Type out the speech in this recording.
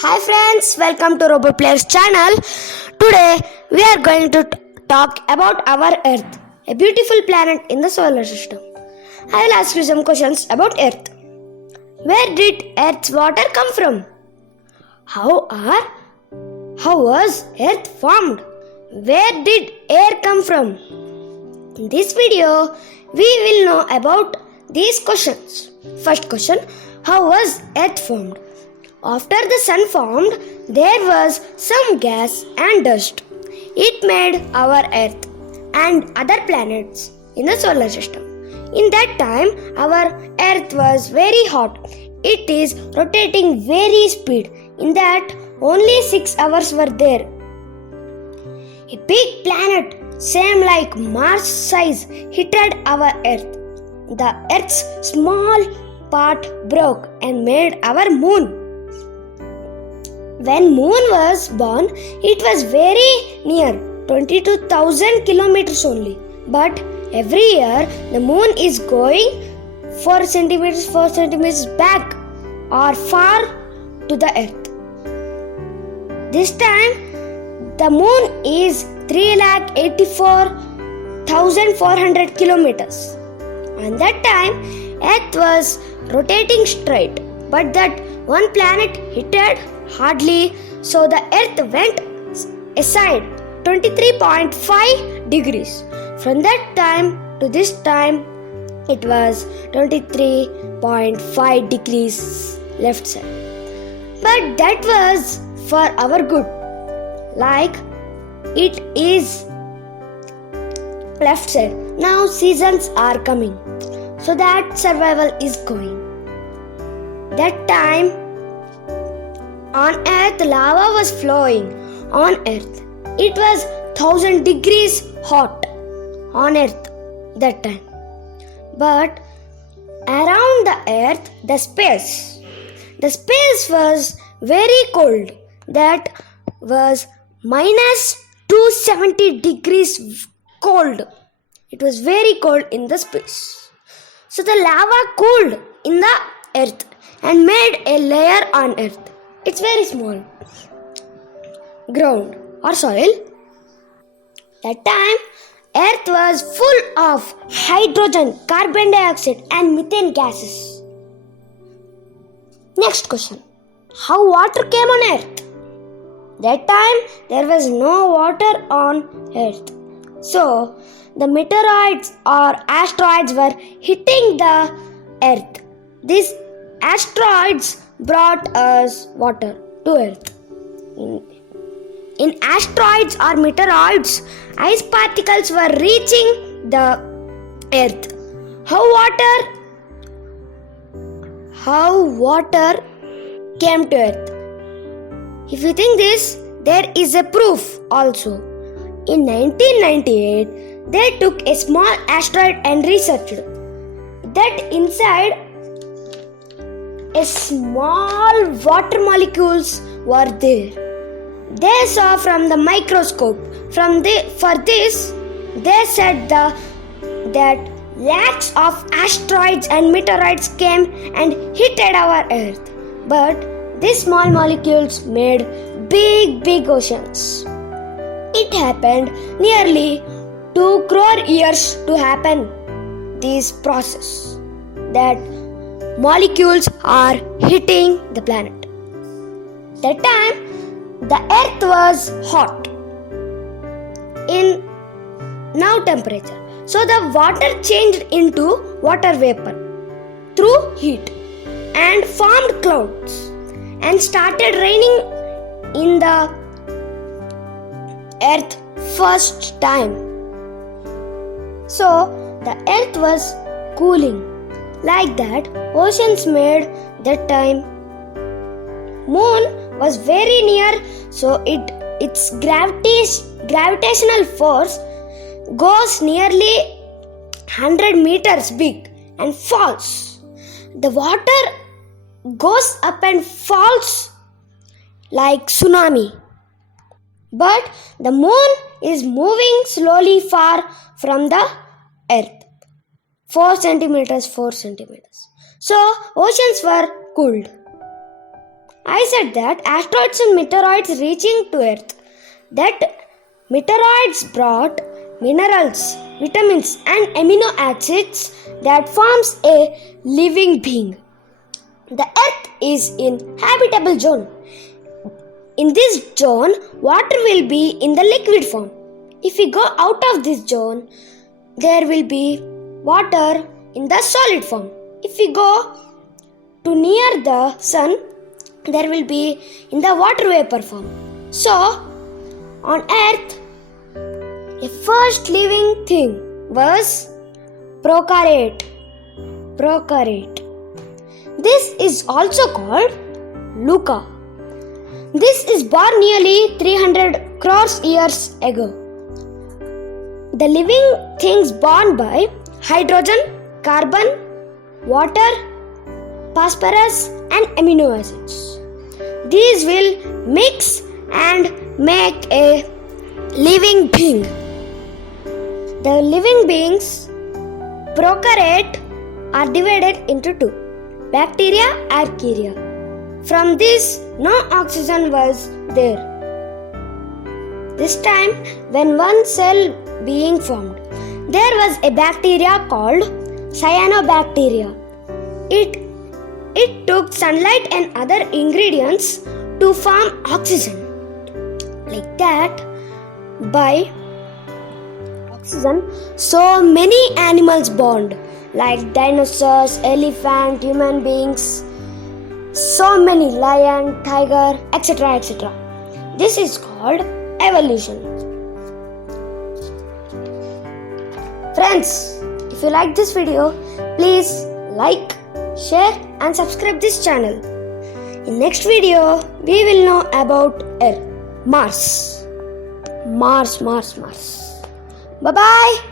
Hi friends, welcome to Robot Players channel. Today we are going to talk about our Earth, a beautiful planet in the solar system. I will ask you some questions about Earth. Where did Earth's water come from? How was Earth formed? Where did air come from? In this video, we will know about these questions. First question, how was Earth formed? After the sun formed, there was some gas and dust. It made our Earth and other planets in the solar system. In that time, our Earth was very hot. It is rotating very speed. In that, only 6 hours were there. A big planet, same like Mars size, hit our Earth. The Earth's small part broke and made our moon. When moon was born, it was very near, 22,000 kilometers only. But every year, the moon is going 4 centimeters back or far to the earth. This time, the moon is 384,400 kilometers. And that time, earth was rotating straight. But that one planet hit hardly, so the earth went aside 23.5 degrees. From that time to this time, it was 23.5 degrees left side. But that was for our good. Like it is left side. Now seasons are coming, so that survival is going. That time on earth lava was flowing. On earth it was 1000 degrees hot on earth that time. But around the earth the space was very cold. That was minus 270 degrees cold. It was very cold in the space. So the lava cooled in the earth and made a layer on earth. It's very small. Ground or soil. That time, earth was full of hydrogen, carbon dioxide and methane gases. Next question. How water came on earth? That time, there was no water on earth. So, the meteoroids or asteroids were hitting the earth. These asteroids brought us water to earth. In asteroids or meteoroids, ice particles were reaching the earth. How water came to earth? If you think this, there is a proof also. In 1998, they took a small asteroid and researched that inside a small water molecules were there. They saw from the microscope. For this, they said that lakhs of asteroids and meteorites came and hit our earth. But these small molecules made big oceans. It happened nearly 2 crore years to happen this process. That molecules are hitting the planet. That time, the earth was hot in now temperature. So the water changed into water vapor through heat and formed clouds and started raining in the earth first time. So the earth was cooling. Like that, oceans made that time. Moon was very near, so its gravitational force goes nearly 100 meters big and falls. The water goes up and falls like tsunami. But the moon is moving slowly far from the earth. 4 centimeters. So, oceans were cooled. I said that asteroids and meteoroids reaching to Earth. That meteoroids brought minerals, vitamins and amino acids that forms a living being. The Earth is in habitable zone. In this zone, water will be in the liquid form. If we go out of this zone, there will be water in the solid form. If we go to near the sun, there will be in the water vapor form. So, on Earth, a first living thing was prokaryote. This is also called Luca. This is born nearly 300 crores years ago. The living things born by hydrogen, carbon, water, phosphorus and amino acids. These will mix and make a living being. The living beings, prokaryote, are divided into two, bacteria, archaea. From this, no oxygen was there. This time, when one cell being formed, there was a bacteria called cyanobacteria. It took sunlight and other ingredients to form oxygen. Like that, by oxygen, so many animals born, like dinosaurs, elephant, human beings, so many lion, tiger, etc. etc. This is called evolution. Friends, if you like this video, please like, share and subscribe this channel. In next video, we will know about Mars. Bye bye.